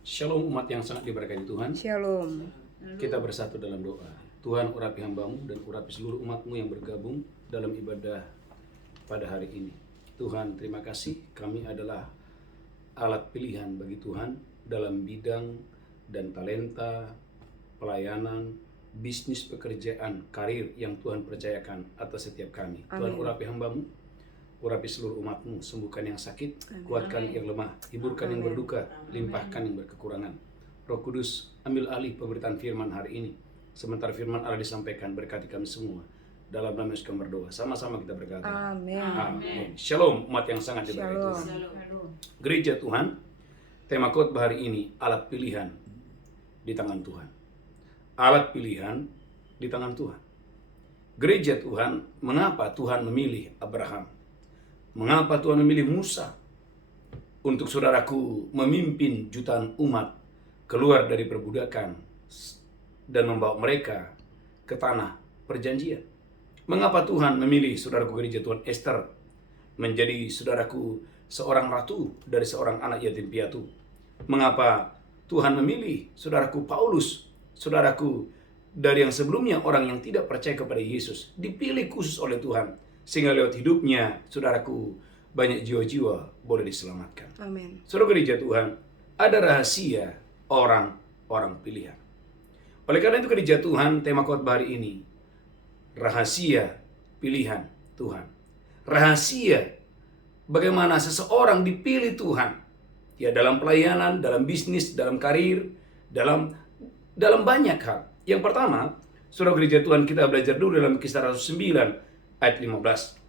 Shalom umat yang sangat diberkati Tuhan. Shalom. Kita bersatu dalam doa. Tuhan, urapi hamba-Mu dan urapi seluruh umat-Mu yang bergabung dalam ibadah pada hari ini. Tuhan, terima kasih, kami adalah alat pilihan bagi Tuhan dalam bidang dan talenta, pelayanan, bisnis, pekerjaan, karir yang Tuhan percayakan atas setiap kami. Amin. Tuhan, urapi hamba-Mu, urapi seluruh umat-Mu, sembuhkan yang sakit, Amin. kuatkan yang lemah, hiburkan yang Amin. berduka, limpahkan yang berkekurangan. Roh Kudus, ambil alih pemberitaan firman hari ini. Sementara firman Allah disampaikan, berkati kami semua. Dalam nama Yesus kami berdoa. Sama-sama kita berkata. Amin. Amin. Shalom umat yang sangat diberkati Shalom. Tuhan. Gereja Tuhan, tema khotbah hari ini, alat pilihan di tangan Tuhan. Alat pilihan di tangan Tuhan. Gereja Tuhan, mengapa Tuhan memilih Abraham? Mengapa Tuhan memilih Musa untuk saudaraku memimpin jutaan umat keluar dari perbudakan dan membawa mereka ke tanah perjanjian? Mengapa Tuhan memilih saudaraku gereja Tuhan Esther menjadi saudaraku seorang ratu dari seorang anak yatim piatu? Mengapa Tuhan memilih saudaraku Paulus, saudaraku dari yang sebelumnya orang yang tidak percaya kepada Yesus, dipilih khusus oleh Tuhan sehingga lewat hidupnya saudaraku banyak jiwa-jiwa boleh diselamatkan. Amin. Saudara gereja Tuhan, ada rahasia orang-orang pilihan. Oleh karena itu gereja Tuhan, tema khotbah hari ini, rahasia pilihan Tuhan. Rahasia bagaimana seseorang dipilih Tuhan. Ya, dalam pelayanan, dalam bisnis, dalam karir, dalam banyak hal. Yang pertama, saudara gereja Tuhan, kita belajar dulu dalam Kisah Rasul 9 ayat 15.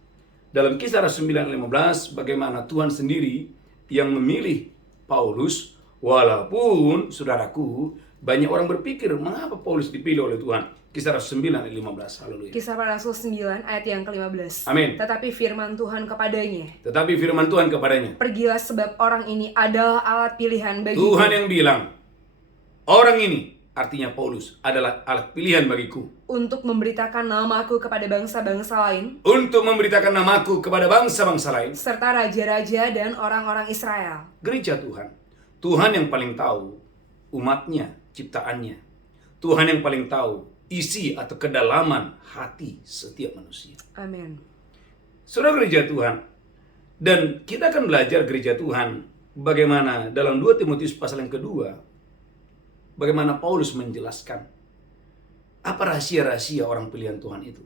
Dalam Kisah Rasul 9:15, bagaimana Tuhan sendiri yang memilih Paulus, walaupun saudaraku banyak orang berpikir mengapa Paulus dipilih oleh Tuhan. Kisah Rasul 9 ayat 15. Haleluya. Kisah para Rasul 9 ayat yang ke-15. Amin. Tetapi firman Tuhan kepadanya, Pergilah sebab orang ini adalah alat pilihan bagiku. Tuhan yang bilang, orang ini, artinya Paulus, adalah alat pilihan bagiku. Untuk memberitakan namaku kepada bangsa-bangsa lain. Untuk memberitakan namaku kepada bangsa-bangsa lain. Serta raja-raja dan orang-orang Israel. Gereja Tuhan. Tuhan yang paling tahu umatnya, ciptaannya. Tuhan yang paling tahu isi atau kedalaman hati setiap manusia. Amin. Saudara gereja Tuhan. Dan kita akan belajar gereja Tuhan bagaimana dalam 2 Timotius pasal yang kedua, bagaimana Paulus menjelaskan apa rahasia-rahasia orang pilihan Tuhan itu.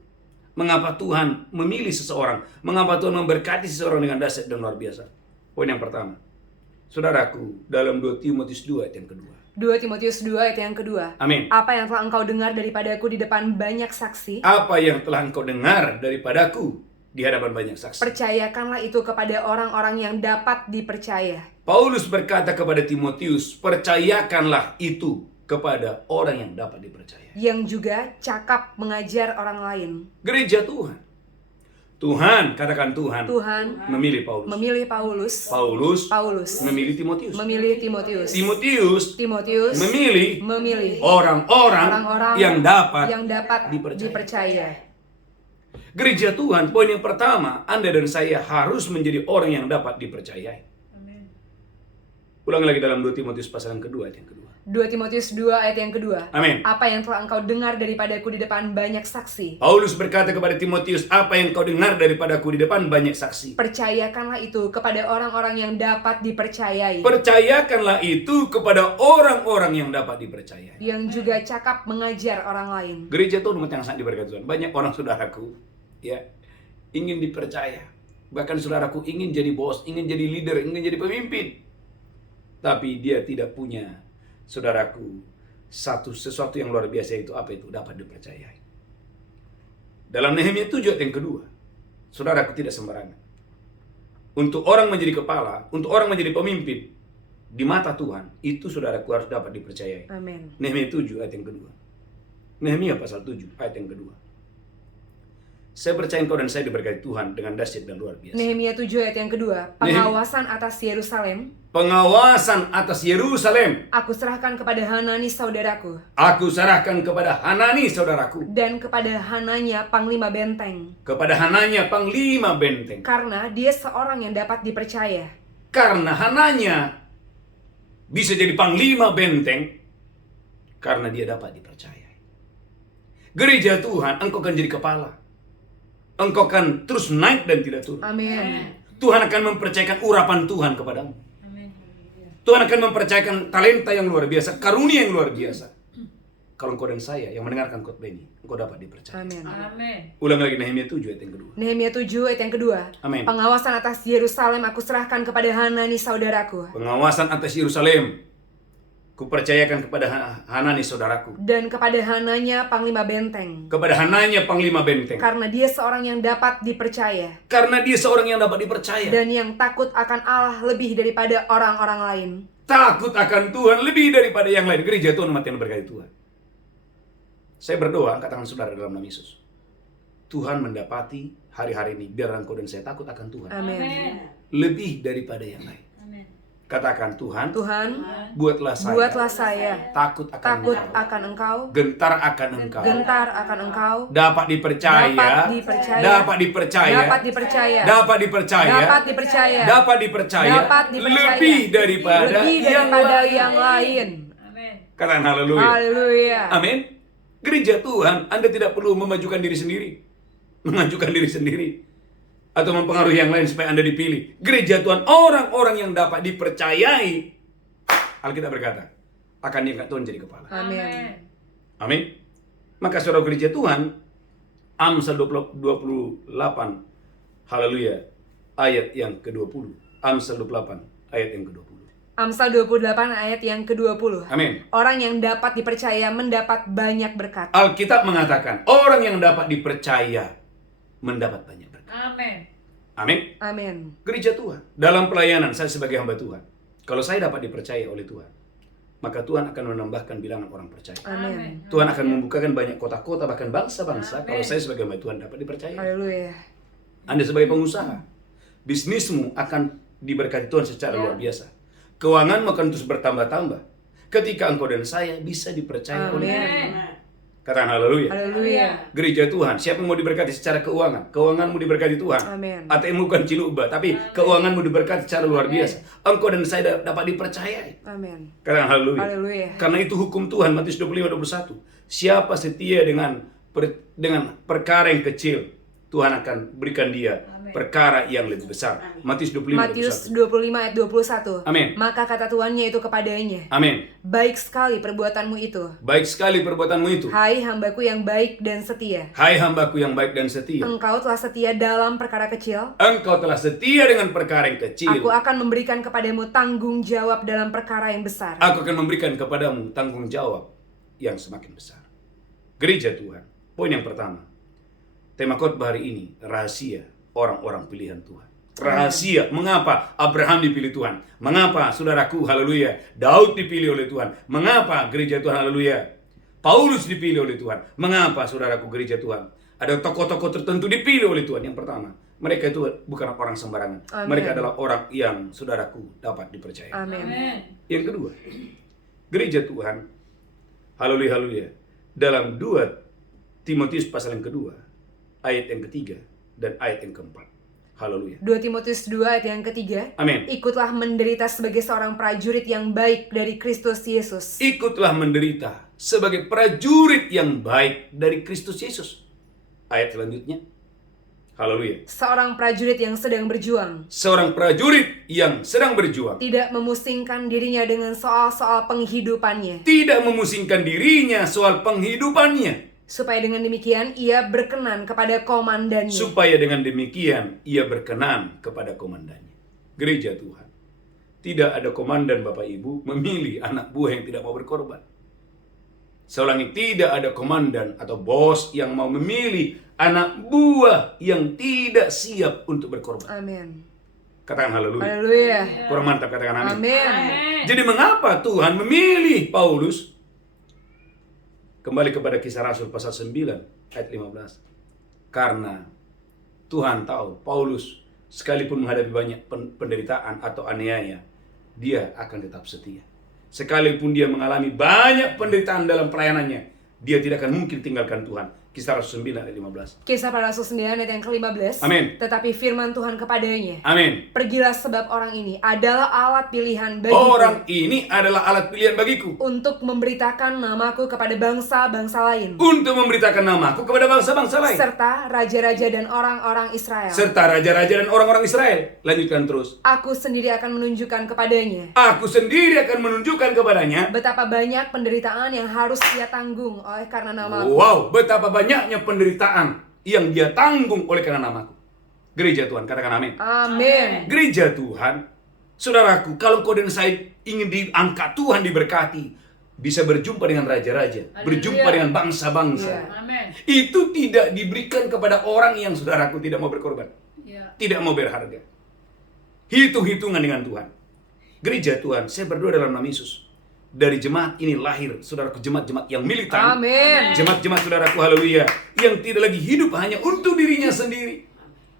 Mengapa Tuhan memilih seseorang, mengapa Tuhan memberkati seseorang dengan dahsyat dan luar biasa. Poin yang pertama, saudaraku, dalam 2 Timotius 2 ayat yang kedua. 2 Timotius 2 ayat yang kedua. Amin. Apa yang telah engkau dengar daripadaku di depan banyak saksi, Apa yang telah engkau dengar daripadaku di hadapan banyak saksi. percayakanlah itu kepada orang-orang yang dapat dipercaya. Paulus berkata kepada Timotius, percayakanlah itu kepada orang yang dapat dipercaya. Yang juga cakap mengajar orang lain. Gereja Tuhan. Tuhan, katakan Tuhan. Tuhan Memilih Paulus. memilih Paulus. Paulus memilih Timotius. Memilih Timotius. Timotius memilih memilih orang-orang yang dapat dipercaya. dipercaya. Gereja Tuhan, poin yang pertama, Anda dan saya harus menjadi orang yang dapat dipercayai. Ulang lagi dalam 2 Timotius pasal yang kedua ayat yang kedua. 2 Timotius 2 ayat yang kedua. Amin. Apa yang telah engkau dengar daripadaku di depan banyak saksi, Paulus berkata kepada Timotius, apa yang kau dengar daripadaku di depan banyak saksi. percayakanlah itu kepada orang-orang yang dapat dipercayai. Percayakanlah itu kepada orang-orang yang dapat dipercayai. Yang juga cakap mengajar orang lain. Gereja Tuhan umat yang sangat diberkati Tuhan. Banyak orang saudaraku ya ingin dipercaya. Bahkan saudaraku ingin jadi bos, ingin jadi leader, ingin jadi pemimpin. Tapi dia tidak punya, saudaraku, sesuatu yang luar biasa itu apa itu? Dapat dipercayai. Dalam Nehemia 7 ayat yang kedua, saudaraku tidak sembarangan. Untuk orang menjadi kepala, untuk orang menjadi pemimpin di mata Tuhan, itu saudaraku harus dapat dipercayai. Amin. Nehemia 7 ayat yang kedua. Nehemia pasal 7 ayat yang kedua. Saya percaya engkau dan saya diberkati Tuhan dengan dahsyat dan luar biasa. Nehemia 7 ayat yang kedua. Pengawasan atas Yerusalem. Pengawasan atas Yerusalem. Aku serahkan kepada Hanani saudaraku. Aku serahkan kepada Hanani saudaraku. Dan kepada Hananya panglima benteng. Kepada Hananya panglima benteng. Karena dia seorang yang dapat dipercaya. Karena Hananya bisa jadi panglima benteng karena dia dapat dipercayai. Gereja Tuhan, engkau akan jadi kepala. Engkau akan terus naik dan tidak turun. Amin. Tuhan akan mempercayakan urapan Tuhan kepadamu. Tuhan akan mempercayakan talenta yang luar biasa, karunia yang luar biasa. Kalau engkau dan saya yang mendengarkan khotbah ini, engkau dapat dipercaya. Amin. Ulang lagi Nehemia 7 ayat yang kedua. Nehemia 7 ayat yang kedua. Amin. Pengawasan atas Yerusalem aku serahkan kepada Hanani saudaraku. Pengawasan atas Yerusalem kupercayakan kepada Hanani saudaraku. Dan kepada Hananya panglima benteng. Kepada Hananya panglima benteng. Karena dia seorang yang dapat dipercaya. Karena dia seorang yang dapat dipercaya. Dan yang takut akan Allah lebih daripada orang-orang lain. Takut akan Tuhan lebih daripada yang lain. Gereja Tuhan, umat yang berkati Tuhan. Saya berdoa, angkat tangan saudara dalam nama Yesus. Tuhan mendapati hari-hari ini, biar engkau dan saya takut akan Tuhan. Amin. Lebih daripada yang lain. Katakan, Tuhan, buatlah saya takut takut akan Engkau, gentar akan Engkau, gentar akan Engkau, dapat dipercaya, dapat dipercaya, lebih daripada yang lain. Katakan haleluya. Haleluya. Amin. Gereja Tuhan, Anda tidak perlu memajukan diri sendiri, atau mempengaruhi yang lain supaya Anda dipilih. Gereja Tuhan, orang-orang yang dapat dipercayai, Alkitab berkata, akan diangkat Tuhan jadi kepala. Amin. Amin. Maka saudara gereja Tuhan, Amsal 28, haleluya, ayat yang ke-20. Amsal 28, ayat yang ke-20. Amsal 28 ayat yang ke-20. Amin. Orang yang dapat dipercaya mendapat banyak berkat. Alkitab mengatakan, orang yang dapat dipercaya mendapat banyak berkat. Amin. Amin. Gereja Tuhan, dalam pelayanan saya sebagai hamba Tuhan, kalau saya dapat dipercaya oleh Tuhan, maka Tuhan akan menambahkan bilangan orang percaya. Amin. Tuhan akan membukakan banyak kota-kota, bahkan bangsa-bangsa, kalau saya sebagai hamba Tuhan dapat dipercaya. Haleluya. Anda sebagai pengusaha, bisnismu akan diberkati Tuhan secara luar biasa. Keuanganmu akan terus bertambah-tambah ketika engkau dan saya bisa dipercaya oleh Tuhan. Katakan haleluya. Haleluya. Gereja Tuhan, siapa yang mau diberkati secara keuangan? Keuanganmu diberkati Tuhan. Amin. ATM bukan ciluba, tapi keuanganmu diberkati secara luar biasa. Engkau dan saya dapat dipercayai. Amin. Katakan haleluya. Haleluya. Karena itu hukum Tuhan, Matius 25:21. Siapa setia dengan perkara yang kecil, Tuhan akan berikan dia perkara yang lebih besar. Matius 25:21. 25 ayat 21. Amin. Maka kata Tuhannya itu kepadanya, Amin. baik sekali perbuatanmu itu. Baik sekali perbuatanmu itu. Hai hambaku yang baik dan setia. Hai hambaku yang baik dan setia. Engkau telah setia dalam perkara kecil. Engkau telah setia dengan perkara yang kecil. Aku akan memberikan kepadamu tanggung jawab dalam perkara yang besar. Aku akan memberikan kepadamu tanggung jawab yang semakin besar. Gereja Tuhan, poin yang pertama. Tema khotbah hari ini, rahasia orang-orang pilihan Tuhan. Rahasia mengapa Abraham dipilih Tuhan. Mengapa saudaraku, haleluya, Daud dipilih oleh Tuhan. Mengapa gereja Tuhan, haleluya, Paulus dipilih oleh Tuhan. Mengapa saudaraku gereja Tuhan, ada tokoh-tokoh tertentu dipilih oleh Tuhan. Yang pertama, mereka itu bukan orang sembarangan. Amen. Mereka adalah orang yang saudaraku dapat dipercaya. Amin. Yang kedua, gereja Tuhan, haleluya, haleluya, dalam 2 Timotius pasal yang kedua, ayat yang ketiga dan ayat yang keempat. Haleluya. 2 Timotius 2 ayat yang ketiga. Amin. Ikutlah menderita sebagai seorang prajurit yang baik dari Kristus Yesus. Ikutlah menderita sebagai prajurit yang baik dari Kristus Yesus. Ayat selanjutnya. Haleluya. Seorang prajurit yang sedang berjuang. Seorang prajurit yang sedang berjuang. Tidak memusingkan dirinya dengan soal-soal penghidupannya. Tidak memusingkan dirinya soal penghidupannya. Supaya dengan demikian ia berkenan kepada komandannya. Supaya dengan demikian ia berkenan kepada komandannya. Gereja Tuhan, tidak ada komandan Bapak Ibu memilih anak buah yang tidak mau berkorban. Seorang tidak ada komandan atau bos yang mau memilih anak buah yang tidak siap untuk berkorban. Amin. Katakan haleluya. Haleluya. Kurang mantap, katakan amin. Amin. Jadi mengapa Tuhan memilih Paulus? Kembali kepada Kisah Rasul pasal 9 ayat 15. Karena Tuhan tahu Paulus sekalipun menghadapi banyak penderitaan atau aniaya, dia akan tetap setia. Sekalipun dia mengalami banyak penderitaan dalam pelayanannya, dia tidak akan mungkin tinggalkan Tuhan. Kisah Rasul 9 ayat 15. Kisah para Rasul 9 ayat yang ke-15. Amin. Tetapi firman Tuhan kepadanya, Amin. pergilah sebab orang ini adalah alat pilihan bagiku Orang ini adalah alat pilihan bagiku untuk memberitakan namaku kepada bangsa-bangsa lain, untuk memberitakan namaku kepada bangsa-bangsa lain, serta raja-raja dan orang-orang Israel. serta raja-raja dan orang-orang Israel. Lanjutkan terus. Aku sendiri akan menunjukkan kepadanya Aku sendiri akan menunjukkan kepadanya. betapa banyak penderitaan yang harus ia tanggung oleh karena namaku. Wow, betapa banyaknya penderitaan yang dia tanggung oleh karena namaku. Gereja Tuhan, katakan amin. Amin. Gereja Tuhan, saudaraku, kalau kau dan saya ingin diangkat Tuhan, diberkati, bisa berjumpa dengan raja-raja, berjumpa dengan bangsa-bangsa. Iya. Amin. Itu tidak diberikan kepada orang yang, saudaraku, tidak mau berkorban, Ya. tidak mau berharga. Hitung-hitungan dengan Tuhan. Gereja Tuhan, saya berdoa dalam nama Yesus. Dari jemaat ini lahir, saudaraku, jemaat-jemaat yang militan. Amin. Jemaat-jemaat, saudaraku, haleluya, yang tidak lagi hidup hanya untuk dirinya sendiri.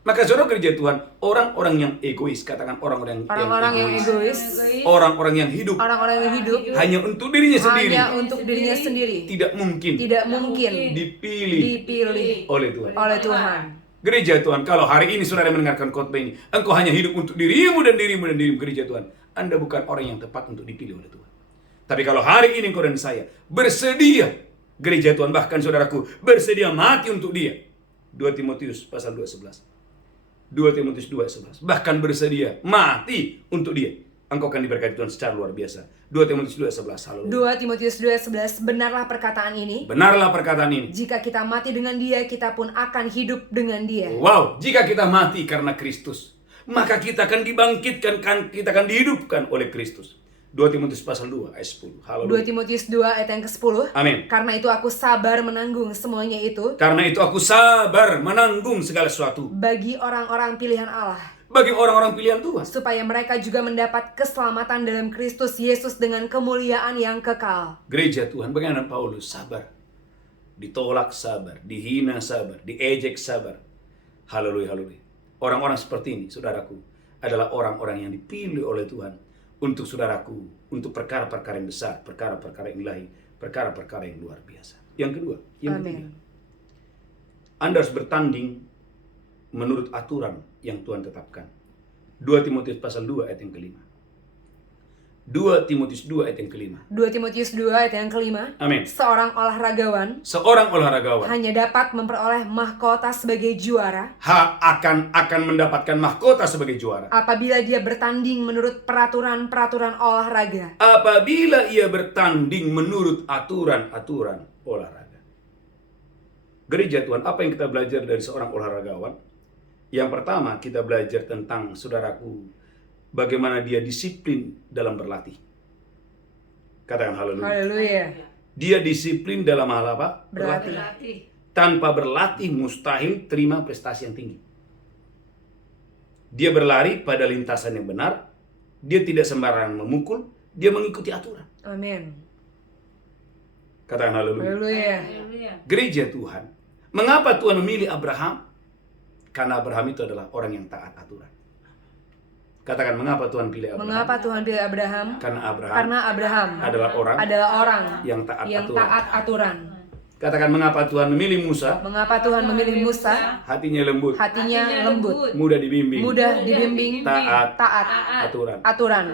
Maka saudara, gereja Tuhan, orang-orang yang egois, katakan orang-orang Orang-orang yang egois, orang-orang yang hidup orang-orang yang hidup hanya untuk dirinya sendiri, hanya untuk dirinya sendiri, tidak mungkin dipilih oleh Tuhan. oleh Tuhan. Gereja Tuhan, kalau hari ini saudara mendengarkan khotbah ini, engkau hanya hidup untuk dirimu dan dirimu dan dirimu, gereja Tuhan, Anda bukan orang yang tepat untuk dipilih oleh Tuhan. Tapi kalau hari ini engkau dan saya bersedia, gereja Tuhan, bahkan saudaraku, bersedia mati untuk dia. 2 Timotius pasal 2:11. 2 Timotius 2:11. Bahkan bersedia mati untuk dia. Engkau akan diberkati Tuhan secara luar biasa. 2 Timotius 2:11. Haleluya. 2 Timotius 2:11, benarlah perkataan ini. Benarlah perkataan ini. Jika kita mati dengan dia, kita pun akan hidup dengan dia. Wow, jika kita mati karena Kristus, maka kita akan dibangkitkan, kita akan dihidupkan oleh Kristus. 2 Timotius pasal 2 ayat 10. 2 Haleluya. Timotius 2 ayat yang ke-10. Amin. Karena itu aku sabar menanggung semuanya itu Karena itu aku sabar menanggung segala sesuatu bagi orang-orang pilihan Allah, bagi orang-orang pilihan Tuhan, supaya mereka juga mendapat keselamatan dalam Kristus Yesus dengan kemuliaan yang kekal. Gereja Tuhan, bagaimana Paulus sabar? Ditolak sabar, dihina sabar, diejek sabar. Haleluya, haleluya. Orang-orang seperti ini, saudaraku, adalah orang-orang yang dipilih oleh Tuhan untuk saudaraku, untuk perkara-perkara yang besar, perkara-perkara yang ilahi, perkara-perkara yang luar biasa. Yang kedua, yang Amin. ketiga, Anda harus bertanding menurut aturan yang Tuhan tetapkan. 2 Timotius pasal 2 ayat yang kelima. 2 Timotius 2 ayat yang kelima. 2 Timotius 2 ayat yang kelima. Amin. Seorang olahragawan Seorang olahragawan hanya dapat memperoleh mahkota sebagai juara akan mendapatkan mahkota sebagai juara apabila dia bertanding menurut peraturan-peraturan olahraga. apabila ia bertanding menurut aturan-aturan olahraga. Gereja Tuhan, apa yang kita belajar dari seorang olahragawan? Yang pertama, kita belajar tentang, saudaraku, bagaimana dia disiplin dalam berlatih. Katakan haleluya. Haleluya. Dia disiplin dalam hal apa? Berlatih. Berlatih. Tanpa berlatih mustahil terima prestasi yang tinggi. Dia berlari pada lintasan yang benar. Dia tidak sembarangan memukul. Dia mengikuti aturan. Amin. Katakan haleluya. Haleluya. Haleluya. Gereja Tuhan, mengapa Tuhan memilih Abraham? Karena Abraham itu adalah orang yang taat aturan. Katakan, mengapa Tuhan pilih Abraham? Mengapa Tuhan pilih Abraham? Karena Abraham adalah orang yang yang taat aturan. taat aturan. Katakan, mengapa Tuhan memilih Musa? Mengapa Tuhan memilih Musa? Hatinya lembut, Hatinya lembut, mudah dibimbing, mudah dibimbing, taat taat aturan. aturan.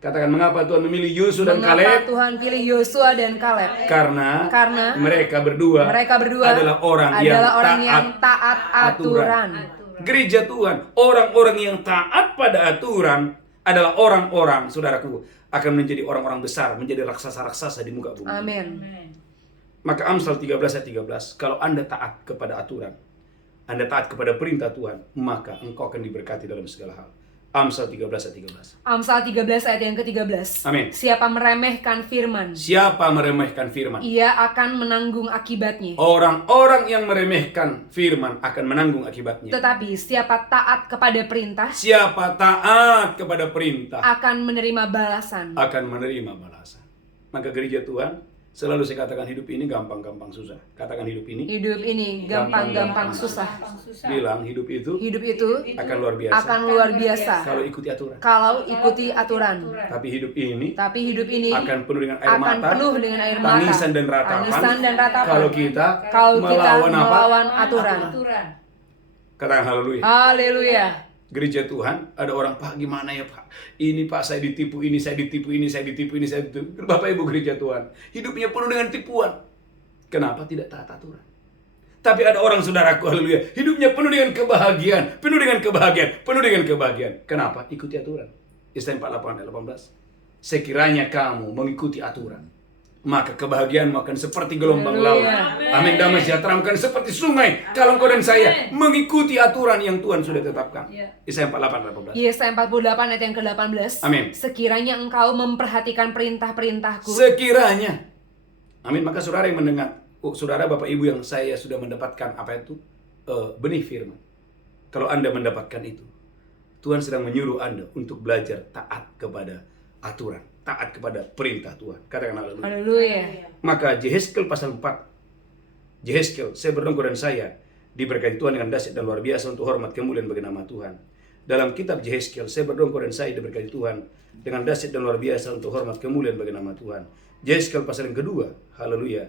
Katakan, mengapa Tuhan memilih Yosua dan Mengapa Kaleb? Tuhan pilih Yosua dan Kaleb? Karena Karena mereka berdua adalah orang yang taat aturan. Gereja Tuhan, orang-orang yang taat pada aturan adalah orang-orang, saudaraku, akan menjadi orang-orang besar, menjadi raksasa-raksasa di muka bumi. Amin. Maka Amsal 13 ayat 13, kalau Anda taat kepada aturan, Anda taat kepada perintah Tuhan, maka engkau akan diberkati dalam segala hal. Amsal 13 ayat 13. Amsal 13 ayat yang ke-13. Amin. Siapa meremehkan firman, Siapa meremehkan firman? ia akan menanggung akibatnya. Orang-orang yang meremehkan firman akan menanggung akibatnya. Tetapi siapa taat kepada perintah, Siapa taat kepada perintah akan menerima balasan. akan menerima balasan. Maka gereja Tuhan, Selalu saya katakan hidup ini gampang-gampang susah. Katakan hidup ini. Hidup ini gampang-gampang susah. Bilang hidup itu Hidup itu akan luar biasa. akan luar biasa Kalau ikuti aturan. kalau ikuti aturan. Tapi hidup ini Tapi hidup ini akan penuh dengan air akan mata, penuh dengan air mata, tangisan dan ratapan. tangisan dan ratapan. Kalau kita Kalau kita melawan apa? melawan aturan. Katakan haleluya. Haleluya. Gereja Tuhan, ada orang, Pak gimana ya Pak? Ini Pak saya ditipu, ini saya ditipu, ini saya ditipu, ini saya ditipu. Bapak Ibu gereja Tuhan, hidupnya penuh dengan tipuan. Kenapa tidak taat aturan? Tapi ada orang saudaraku, haleluya, hidupnya penuh dengan kebahagiaan, penuh dengan kebahagiaan, penuh dengan kebahagiaan. Kenapa? Ikuti aturan. Yesaya 48 ayat 18. Sekiranya kamu mengikuti aturan, maka kebahagiaanmu akan seperti gelombang laut. Amin. Damai sejahtera akan seperti sungai. Kalau engkau dan saya mengikuti aturan yang Tuhan sudah tetapkan. Yesaya 48 ayat 18. Yesaya 48 ayat yang ke-18. Amin. Sekiranya engkau memperhatikan perintah-perintahku. Sekiranya. Amin. Maka saudara yang mendengar, saudara Bapak Ibu yang saya sudah mendapatkan apa itu? Benih firman. Kalau Anda mendapatkan itu, Tuhan sedang menyuruh Anda untuk belajar taat kepada aturan, taat kepada perintah Tuhan. Katakan haleluya. Haleluya. Maka Yehezkiel pasal 4. Yehezkiel, saya berdoa dan saya diberkati Tuhan dengan dahsyat dan luar biasa untuk hormat kemuliaan bagi nama Tuhan. Dalam kitab Yehezkiel, saya berdoa dan saya diberkati Tuhan dengan dahsyat dan luar biasa untuk hormat kemuliaan bagi nama Tuhan. Yehezkiel pasal yang kedua, haleluya.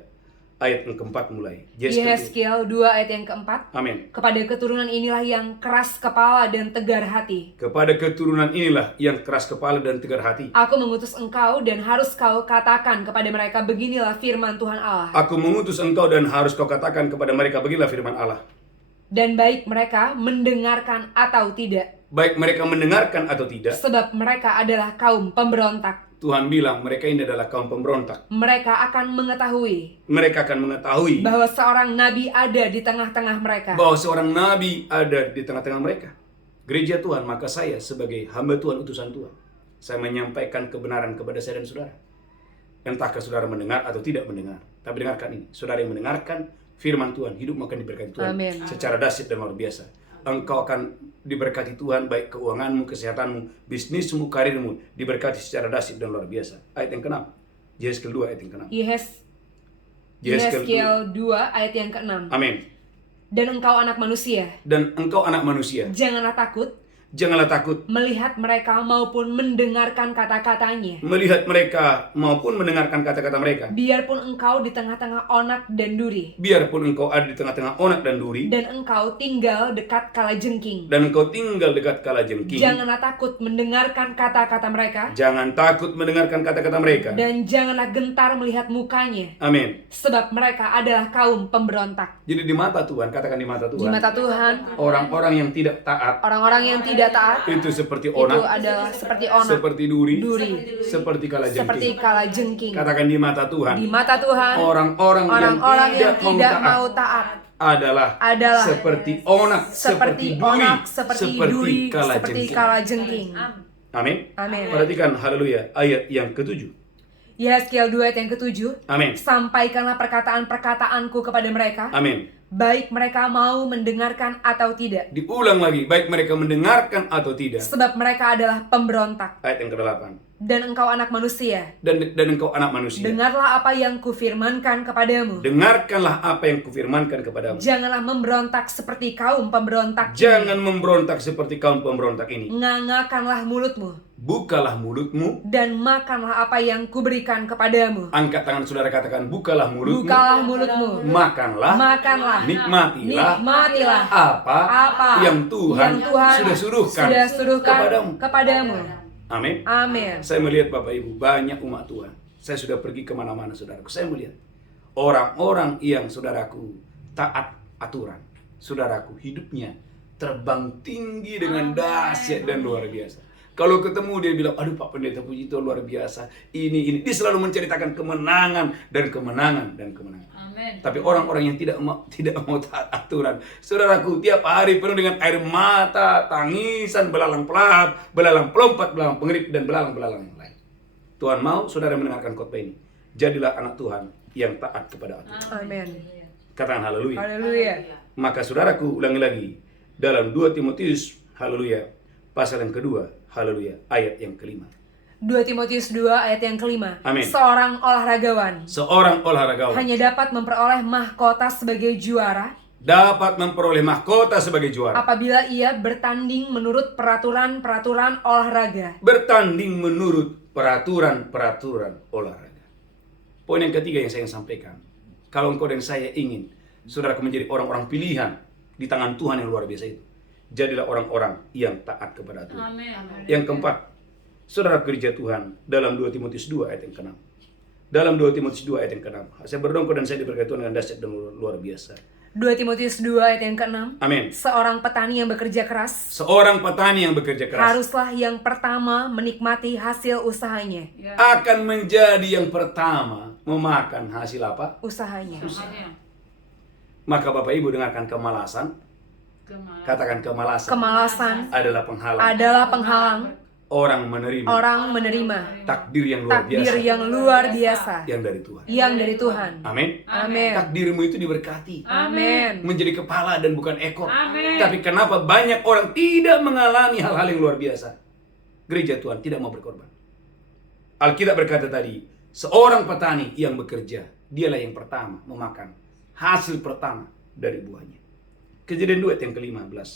Ayat yang keempat mulai. Yehezkiel 2 ayat yang keempat. Amin. Kepada keturunan inilah yang keras kepala dan tegar hati. Kepada keturunan inilah yang keras kepala dan tegar hati. Aku mengutus engkau dan harus kau katakan kepada mereka, beginilah firman Tuhan Allah. Aku mengutus engkau dan harus kau katakan kepada mereka, beginilah firman Allah. Dan baik mereka mendengarkan atau tidak. Baik mereka mendengarkan atau tidak. Sebab mereka adalah kaum pemberontak. Tuhan bilang mereka ini adalah kaum pemberontak. Mereka akan mengetahui bahwa seorang nabi ada di tengah-tengah mereka. Bahwa seorang nabi ada di tengah-tengah mereka. Gereja Tuhan, maka saya sebagai hamba Tuhan, utusan Tuhan, saya menyampaikan kebenaran kepada saya dan saudara. Entahkah saudara mendengar atau tidak mendengar, tapi dengarkan ini. Saudara yang mendengarkan firman Tuhan, hidup akan diberkati Tuhan. Amin. Secara dahsyat dan luar biasa. Engkau akan diberkati Tuhan, baik keuanganmu, kesehatanmu, bisnismu, karirmu, diberkati secara dahsyat dan luar biasa. Ayat yang ke-6. Yehezkiel 2 ayat yang ke-6. Yehezkiel 2 ayat yang ke-6. Amin. Dan engkau anak manusia. Dan engkau anak manusia. Janganlah takut. Janganlah takut melihat mereka maupun mendengarkan kata-katanya. Melihat mereka maupun mendengarkan kata-kata mereka. Biarpun engkau di tengah-tengah onak dan duri. Biarpun engkau ada di tengah-tengah onak dan duri. Dan engkau tinggal dekat kalajengking. Dan engkau tinggal dekat kalajengking. Janganlah takut mendengarkan kata-kata mereka. Jangan takut mendengarkan kata-kata mereka. Dan janganlah gentar melihat mukanya. Amin. Sebab mereka adalah kaum pemberontak. Jadi di mata Tuhan, katakan di mata Tuhan. Di mata Tuhan, orang-orang yang tidak taat. Orang-orang yang tidak taat. Itu seperti onak. Itu adalah seperti onak. Seperti duri. Seperti kalajengking. Katakan di mata Tuhan. Di mata Tuhan. Orang-orang yang tidak mau taat adalah seperti onak, seperti duri, seperti kalajengking. Amin. Amin. Perhatikan haleluya ayat yang ke-7. Yehezkiel 2 ayat yang ke-7. Amin. Sampaikanlah perkataan-perkataanku kepada mereka. Amin. Baik mereka mau mendengarkan atau tidak. Diulang lagi, baik mereka mendengarkan atau tidak. Sebab mereka adalah pemberontak. Ayat yang ke-8. Dan engkau anak manusia. Dan engkau anak manusia. Dengarlah apa yang kufirmankan kepadamu. Dengarkanlah apa yang kufirmankan kepadamu. Janganlah memberontak seperti kaum pemberontak. Jangan memberontak seperti kaum pemberontak ini. Ngangakanlah mulutmu. Bukalah mulutmu. Dan makanlah apa yang kuberikan kepadamu. Angkat tangan saudara, katakan bukalah mulutmu. Bukalah mulutmu. Makanlah. Nikmatilah apa yang Tuhan sudah suruhkan kepadamu. Amin. Amin. Saya melihat Bapak Ibu, banyak umat Tuhan. Saya sudah pergi kemana-mana saudaraku. Saya melihat orang-orang yang saudaraku taat aturan. Saudaraku hidupnya terbang tinggi dengan dahsyat dan luar biasa. Kalau ketemu dia bilang, aduh Pak Pendeta puji Tuhan luar biasa. Ini. Dia selalu menceritakan kemenangan dan kemenangan dan kemenangan. Amen. Tapi orang-orang yang tidak mau taat aturan, saudaraku, tiap hari penuh dengan air mata, tangisan, belalang pelahap, belalang pelompat, belalang pengerik, dan belalang-belalang yang lain. Tuhan mau saudara mendengarkan khotbah ini. Jadilah anak Tuhan yang taat kepada aturan. Amin. Katakan haleluya. Haleluya. Maka saudaraku, ulangi lagi. Dalam 2 Timotius, haleluya, pasal yang kedua, haleluya, ayat yang ke-5. 2 Timotius 2 ayat yang kelima. Amin. Seorang olahragawan Seorang olahragawan hanya dapat memperoleh mahkota sebagai juara dapat memperoleh mahkota sebagai juara. apabila ia bertanding menurut peraturan-peraturan olahraga. Bertanding menurut peraturan-peraturan olahraga. Poin yang ketiga yang saya ingin sampaikan. Kalau engkau dan saya ingin saudaraku menjadi orang-orang pilihan di tangan Tuhan yang luar biasa itu, jadilah orang-orang yang taat kepada Tuhan. Amin. Yang keempat, saudara gereja Tuhan, dalam 2 Timotius 2 ayat yang ke-6. Dalam 2 Timotius 2 ayat yang ke-6. Saya berdoa dan saya diberkati Tuhan dengan dahsyat dan luar biasa. 2 Timotius 2 ayat yang ke-6. Amin. Seorang petani yang bekerja keras Seorang petani yang bekerja keras haruslah yang pertama menikmati hasil usahanya. akan menjadi yang pertama memakan hasil apa? Usahanya. Maka Bapak Ibu dengarkan, kemalasan, katakan kemalasan, Kemalasan adalah penghalang adalah penghalang orang menerima orang menerima takdir yang luar takdir biasa yang luar biasa yang dari Tuhan. yang dari Tuhan. Amin. Amin. Takdirmu itu diberkati, Amin. menjadi kepala dan bukan ekor. Amin. Tapi kenapa banyak orang tidak mengalami hal-hal yang luar biasa? Gereja Tuhan tidak mau berkorban. Alkitab berkata tadi, seorang petani yang bekerja, dialah yang pertama memakan hasil pertama dari buahnya. Kejadian 2 ayat yang ke-15.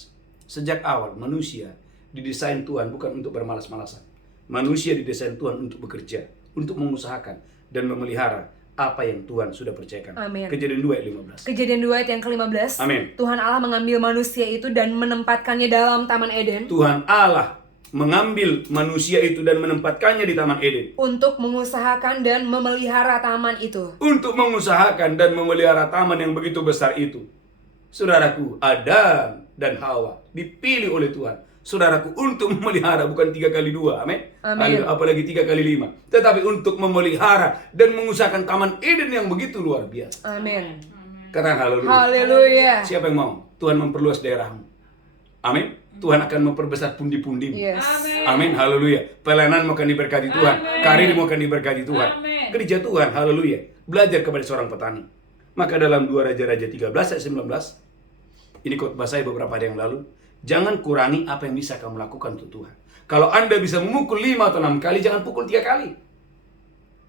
Sejak awal manusia didesain Tuhan bukan untuk bermalas-malasan. Manusia didesain Tuhan untuk bekerja, untuk mengusahakan dan memelihara apa yang Tuhan sudah percayakan. Amin. Kejadian 2 ayat 15. Kejadian 2 ayat yang ke-15. Amin. Tuhan Allah mengambil manusia itu dan menempatkannya dalam Taman Eden Tuhan Allah mengambil manusia itu dan menempatkannya di Taman Eden untuk mengusahakan dan memelihara taman itu. untuk mengusahakan dan memelihara taman yang begitu besar itu. Saudaraku, Adam dan Hawa dipilih oleh Tuhan, saudaraku, untuk memelihara, bukan 3 kali 2, amin. Amin. Apalagi 3 kali 5, tetapi untuk memelihara dan mengusahakan Taman Eden yang begitu luar biasa. Amin. Katakan haleluya. Haleluya. Siapa yang mau Tuhan memperluas daerahmu? Amin. Tuhan akan memperbesar pundi-pundimu. Yes. Amin, haleluya. Pelayananmu akan diberkati Tuhan. Amin. Karirmu akan diberkati Tuhan. Amin. Gereja Tuhan, haleluya. Belajar kepada seorang petani. Maka dalam 2 Raja-Raja 13 ayat 19, ini khotbah saya beberapa hari yang lalu, jangan kurangi apa yang bisa kamu lakukan untuk Tuhan. Kalau Anda bisa memukul 5 atau 6 kali, jangan pukul 3 kali.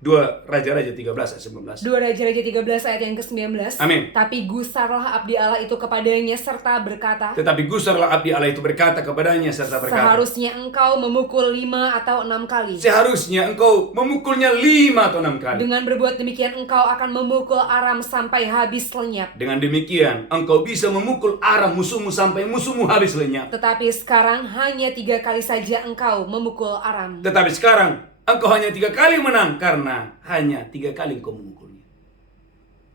2 Raja-Raja 13 ayat 19. 2 Raja-Raja 13 ayat yang ke-19. Amin. Tapi gusarlah abdi Allah itu kepadanya serta berkata, Tetapi gusarlah abdi Allah itu berkata kepadanya serta berkata, seharusnya engkau memukul 5 atau 6 kali. seharusnya engkau memukulnya 5 atau 6 kali. Dengan berbuat demikian engkau akan memukul Aram sampai habis lenyap. Dengan demikian, engkau bisa memukul Aram musuhmu sampai musuhmu habis lenyap. Tetapi sekarang hanya 3 kali saja engkau memukul Aram. Tetapi sekarang, engkau hanya 3 kali menang karena hanya 3 kali engkau memukulnya.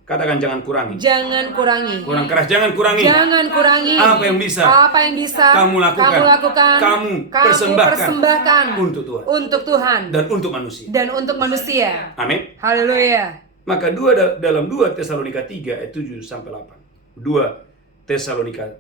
Katakan jangan kurangi. Jangan kurangi. Kurang keras, jangan kurangi. Jangan kurangi. Apa yang bisa Apa yang bisa kamu lakukan. Kamu persembahkan untuk Tuhan. Untuk Tuhan Dan untuk manusia. dan untuk manusia. Amin. Haleluya. Maka dalam 2 Tesalonika 3 ayat 7 sampai 8. 2 Tesalonika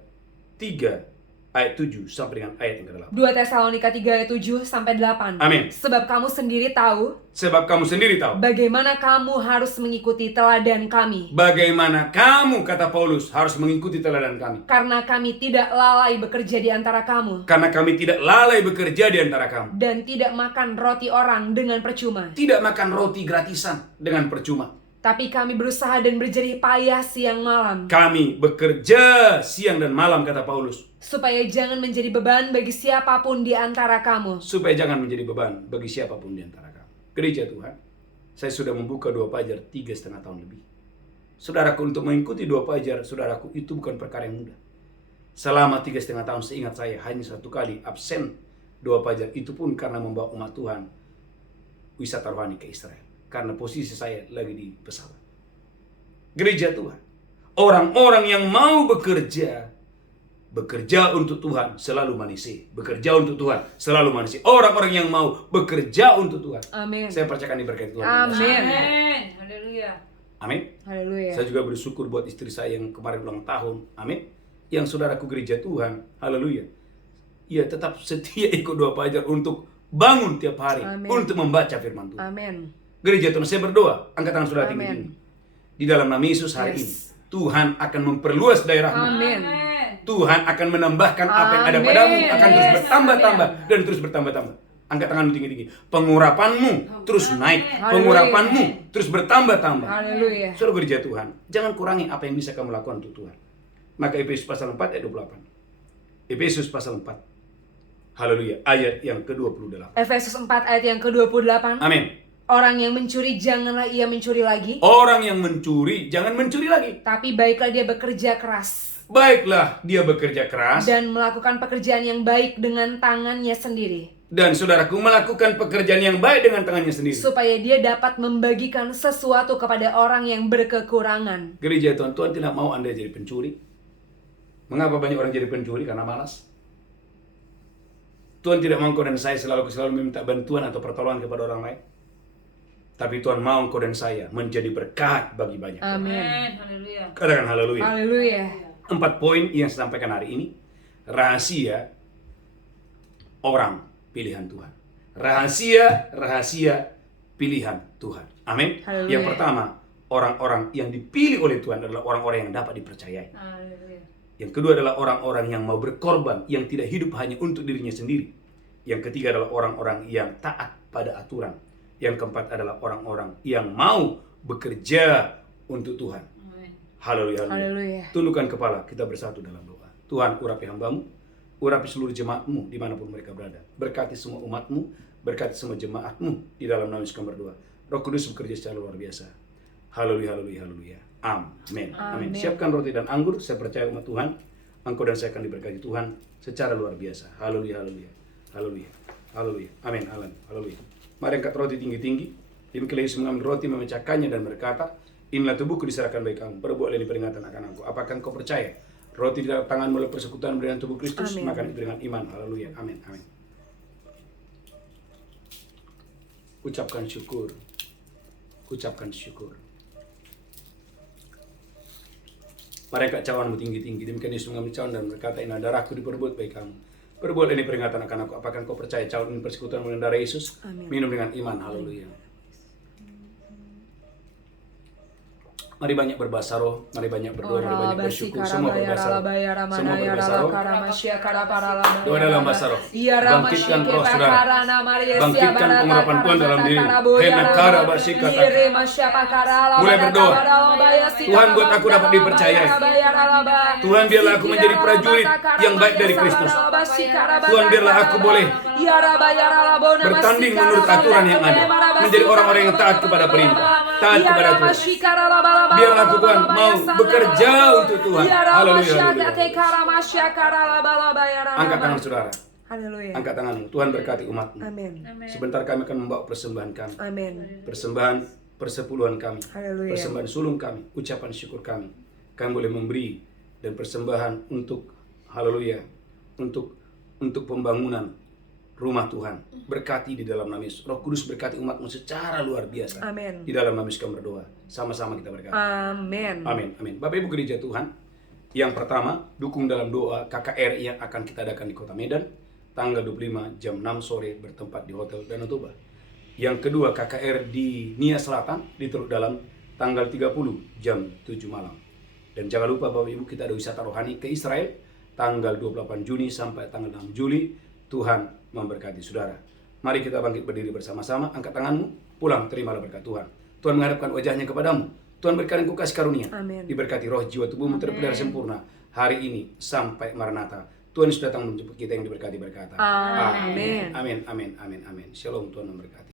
3 ayat 7 sampai dengan ayat yang ke-8. 2 Tesalonika 3 ayat 7 sampai 8. Amin. Sebab kamu sendiri tahu Sebab kamu sendiri tahu bagaimana kamu harus mengikuti teladan kami. bagaimana kamu, kata Paulus, harus mengikuti teladan kami. Karena kami tidak lalai bekerja di antara kamu. Karena kami tidak lalai bekerja di antara kamu. Dan tidak makan roti orang dengan percuma. Tidak makan roti gratisan dengan percuma. Tapi kami berusaha dan berjerih payah siang malam. Kami bekerja siang dan malam, kata Paulus, Supaya jangan menjadi beban bagi siapapun di antara kamu. supaya jangan menjadi beban bagi siapapun di antara kamu. Gereja Tuhan, saya sudah membuka 2 Fajar 3,5 tahun lebih. Saudaraku, untuk mengikuti 2 Fajar, saudaraku, itu bukan perkara yang mudah. Selama 3,5 tahun, seingat saya, hanya 1 kali absen 2 Fajar. Itu pun karena membawa umat Tuhan wisata rohani ke Israel. Karena posisi saya lagi di pesawat. Gereja Tuhan, orang-orang yang mau bekerja untuk Tuhan selalu manusia. Bekerja untuk Tuhan selalu manusia. Orang-orang yang mau bekerja untuk Tuhan, Amin. saya percayakan diberkati Tuhan. Amin. Amin. Haleluya. Amin. Haleluya. Saya juga bersyukur buat istri saya yang kemarin ulang tahun. Amin. Yang saudaraku gereja Tuhan. Haleluya. Ia tetap setia ikut 2 Fajar untuk bangun tiap hari. Amin. Untuk membaca firman Tuhan. Amin. Gereja Tuhan, saya berdoa, angkat tangan saudara tinggi Amin. ini. Di dalam nama Yesus hari Yes. ini, Tuhan akan memperluas daerahmu. Amin. Tuhan akan menambahkan apa yang ada Amin. padamu, akan terus Yes. bertambah-tambah dan terus bertambah-tambah. Angkat tanganmu tinggi-tinggi. Pengurapanmu terus naik. Haleluya. Pengurapanmu terus bertambah-tambah. Haleluya. Saudara gereja Tuhan, jangan kurangi apa yang bisa kamu lakukan untuk Tuhan. Maka Efesus pasal 4 ayat 28. Efesus pasal 4. Haleluya. Ayat yang ke-28. Efesus 4 ayat yang ke-28. Amin. Orang yang mencuri janganlah ia mencuri lagi, Orang yang mencuri jangan mencuri lagi. tapi baiklah dia bekerja keras Baiklah dia bekerja keras. dan melakukan pekerjaan yang baik dengan tangannya sendiri, Dan saudaraku melakukan pekerjaan yang baik dengan tangannya sendiri. supaya dia dapat membagikan sesuatu kepada orang yang berkekurangan. Gereja Tuhan, Tuhan tidak mau Anda jadi pencuri. Mengapa banyak orang jadi pencuri? Karena malas. Tuhan tidak mau engkau dan saya selalu meminta bantuan atau pertolongan kepada orang lain. Tapi Tuhan mau engkau dan saya menjadi berkat bagi banyak orang. Amin. Haleluya. Katakan haleluya. Haleluya. 4 poin yang saya sampaikan hari ini. Rahasia orang pilihan Tuhan. Rahasia pilihan Tuhan. Amin. Haleluya. Yang pertama, orang-orang yang dipilih oleh Tuhan adalah orang-orang yang dapat dipercayai. Haleluya. Yang kedua adalah orang-orang yang mau berkorban, yang tidak hidup hanya untuk dirinya sendiri. Yang ketiga adalah orang-orang yang taat pada aturan. Yang keempat adalah orang-orang yang mau bekerja untuk Tuhan. Amin. Haleluya. Haleluya. Tundukkan kepala, kita bersatu dalam doa. Tuhan, urapi hambamu, urapi seluruh jemaatmu dimanapun mereka berada. Berkati semua umatmu, berkati semua jemaatmu di dalam nama Yesus kami berdoa. Roh Kudus bekerja secara luar biasa. Haleluya, haleluya, haleluya. Amin. Amin. Siapkan roti dan anggur, saya percaya umat Tuhan, engkau dan saya akan diberkati Tuhan secara luar biasa. Haleluya, haleluya, haleluya, haleluya. Amin, haleluya. Mari angkat roti tinggi-tinggi. Demikian Yesus mengambil roti, memecahkannya dan berkata, inilah tubuhku diserahkan bagi kamu. Perbuatlah ini peringatan akan aku. Apakah engkau percaya? Roti di dalam tanganmu oleh persekutuan dengan tubuh Kristus, Amin. makan itu dengan iman. Haleluya. Amin. Amin. Ucapkan syukur. Ucapkan syukur. Mari angkat cawanmu tinggi-tinggi. Demikian Yesus mengambil cawan dan berkata, inilah darahku diperbuat bagi kamu. Perbuat ini peringatan akan aku. Apakah engkau percaya cawan ini persekutuan dengan darah Yesus? Amin. Minum dengan iman. Haleluya. Mari banyak berbahasa roh, mari banyak berdoa, mari banyak bersyukur. Semua berbahasa roh. Semua berbahasa roh. Doa dalam bahasa roh. Bangkitkan roh saudara. Bangkitkan pengurapan Tuhan dalam diri. Henakara basikata. Mulai berdoa. Tuhan, buat aku dapat dipercayai. Tuhan, biarlah aku menjadi prajurit yang baik dari Kristus. Tuhan, biarlah aku boleh bertanding menurut aturan yang ada. Menjadi orang-orang yang taat kepada perintah. Taat kepada Tuhan. Biarlah aku, Tuhan, mau bekerja untuk Tuhan. Haleluya. Angkat tangan saudara. Haleluya. Angkat tanganmu. Tuhan berkati umatmu. Amin. Sebentar kami akan membawa persembahan kami. Amin. Persembahan persepuluhan kami. Haleluya. Persembahan sulung kami. Ucapan syukur kami. Kami boleh memberi dan persembahan untuk haleluya. Untuk pembangunan rumah Tuhan. Berkati di dalam nama Yesus. Roh Kudus berkati umatmu secara luar biasa. Amin. Di dalam nama Yesus kami berdoa. Sama-sama kita berkata. Amin. Amin. Amin. Bapak Ibu gereja Tuhan. Yang pertama, dukung dalam doa KKR yang akan kita adakan di Kota Medan. Tanggal 25 jam 6 sore bertempat di Hotel Danau Toba. Yang kedua, KKR di Nia Selatan di Teluk Dalam. Tanggal 30 jam 7 malam. Dan jangan lupa Bapak Ibu, kita ada wisata rohani ke Israel. Tanggal 28 Juni sampai tanggal 6 Juli. Tuhan memberkati saudara. Mari kita bangkit berdiri bersama-sama. Angkat tanganmu, pulang terimalah berkat Tuhan. Tuhan menghadapkan wajahnya kepadamu. Tuhan berikan engkau kasih karunia. Amin. Diberkati roh jiwa tubuhmu terpelihara sempurna hari ini sampai Maranatha. Tuhan sudah datang menjemput kita yang diberkati berkata. Amin. Amin. Amin. Amin. Amin. Shalom. Tuhan memberkati.